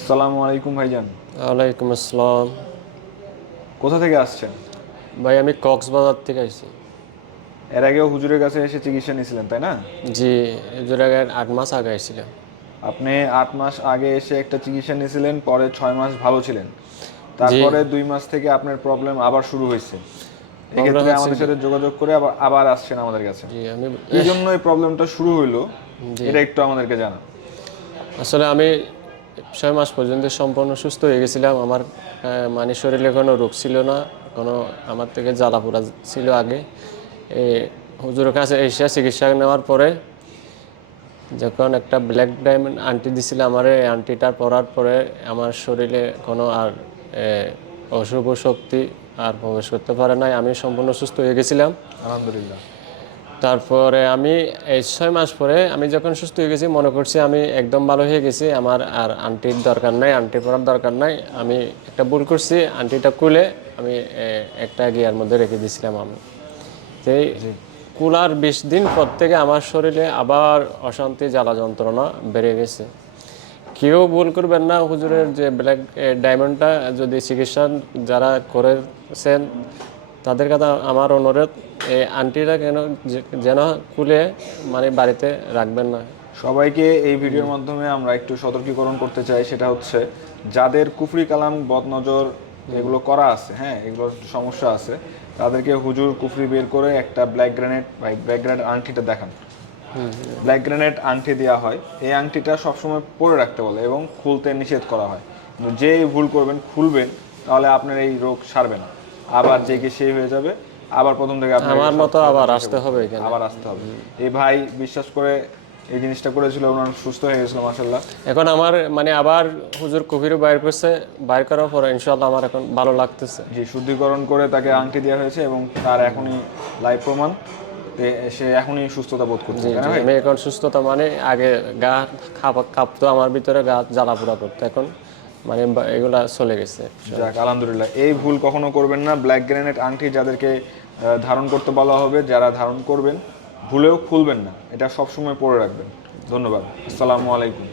আসসালামু আলাইকুম ভাইজান। ওয়ালাইকুম আসসালাম। কোথা থেকে আসছেন? ভাই আমি কক্সবাজার থেকে আইছি। এর আগেও হুজুরের কাছে এসে চিকিৎসা নিয়েছিলেন, তাই না? জি, এর আগে 8 মাস আগে আইছিলাম। আপনি 8 মাস আগে এসে একটা চিকিৎসা নিয়েছিলেন, পরে 6 মাস ভালো ছিলেন। জি, তারপরে 2 মাস থেকে আপনার প্রবলেম আবার শুরু হয়েছে। প্রবলেম এক্ষেত্রে হচ্ছে আমাদের যে সাথে যোগাযোগ করে আবার আবার আসছেন আমাদের কাছে। জি আমি কি জন্য এই প্রবলেমটা শুরু হইলো, জি এটা একটু আমাদেরকে জানান। আসলে আমি 6 মাস পর্যন্ত সম্পূর্ণ সুস্থ হয়ে গেছিলাম। আমার মানে শরীরে কোনো রোগ ছিল না, কোনো আমার থেকে জ্বালাপোড়া ছিল আগে। এই হুজুরের কাছে এসে চিকিৎসা নেওয়ার পরে যখন একটা ব্ল্যাক ডায়মন্ড আন্টি দিছিল আমার, এই আন্টিটা পরার পরে আমার শরীরে কোনো আর অশুভ শক্তি আর প্রবেশ করতে পারে নাই। আমি সম্পূর্ণ সুস্থ হয়ে গেছিলাম। আলহামদুলিল্লাহ। তারপরে আমি এই 6 মাস পরে আমি যখন সুস্থ হয়ে গেছি মনে করছি আমি একদম ভালো হয়ে গেছি, আমার আর আন্টির দরকার নাই, আন্টি পরার দরকার নাই। আমি একটা ভুল করছি, আন্টিটা খুলে আমি একটা গিয়ার মধ্যে রেখে দিয়েছিলাম। আমি সেই জি। কুলার 20 দিন পর থেকে আমার শরীরে আবার অশান্তি জ্বালা যন্ত্রণা বেড়ে গেছে। কেউ ভুল করবেন না, হুজুরের যে ব্ল্যাক ডায়মন্ডটা যদি চিকিৎসা যারা করেছেন তাদের কথা আমার অনুরোধ, এই আন্টিটা যেন খুলে মানে বাড়িতে রাখবেন না। সবাইকে এই ভিডিওর মাধ্যমে আমরা একটু সতর্কীকরণ করতে চাই, সেটা হচ্ছে যাদের কুফরি কালাম বদনজর এগুলো করা আছে, হ্যাঁ, এগুলোর সমস্যা আছে, তাদেরকে হুজুর কুফরি বের করে একটা ব্ল্যাক গ্রেনেড বা ব্ল্যাক গ্রেনেড আংটিটা দেখান। ব্ল্যাক গ্রেনেড আংটি দেওয়া হয়, এই আংটিটা সবসময় পরে রাখতে বলে এবং খুলতে নিষেধ করা হয়। কিন্তু যে ভুল করবেন খুলবেন, তাহলে আপনার এই রোগ সারবে না, আবার যে কে সেই হয়ে যাবে, আবার প্রথম থেকে আপনাকে আমার সব মতো পুরাতন আবার চিকিৎসা আসতে করতে হবে হবে, এখানে। আবার আসতে হবে। এই ভাই বিশ্বাস করে এই জিনিসটা করেছিল, ওনার সুস্থ হয়ে গেছিল মাসাল্লাহ। এখন আমার মানে আবার হুজুর কবিরও বাইর করছে, বাইর করার পরে ইনশাআল্লাহ আমার এখন ভালো লাগতেছে। যে শুদ্ধিকরণ করে তাকে আংটি দেওয়া হয়েছে এবং তার এখনই লাইভ প্রমাণ, সে এখনই সুস্থতা বোধ করছে, জি তাই না জি ভাই? আমি এখন সুস্থতা মানে আগে গা কাঁপতো, আমার ভিতরে গা জ্বালাপোড়া করতো, এখন মানে এগুলা চলে গেছে। যাক আলহামদুলিল্লাহ। এই ভুল কখনো করবেন না। ব্ল্যাক গ্রেনেড আংটি যাদেরকে ধারণ করতে বলা হবে, যারা ধারণ করবেন, ভুলেও খুলবেন না, এটা সবসময় পরে রাখবেন। ধন্যবাদ। আসসালামু আলাইকুম।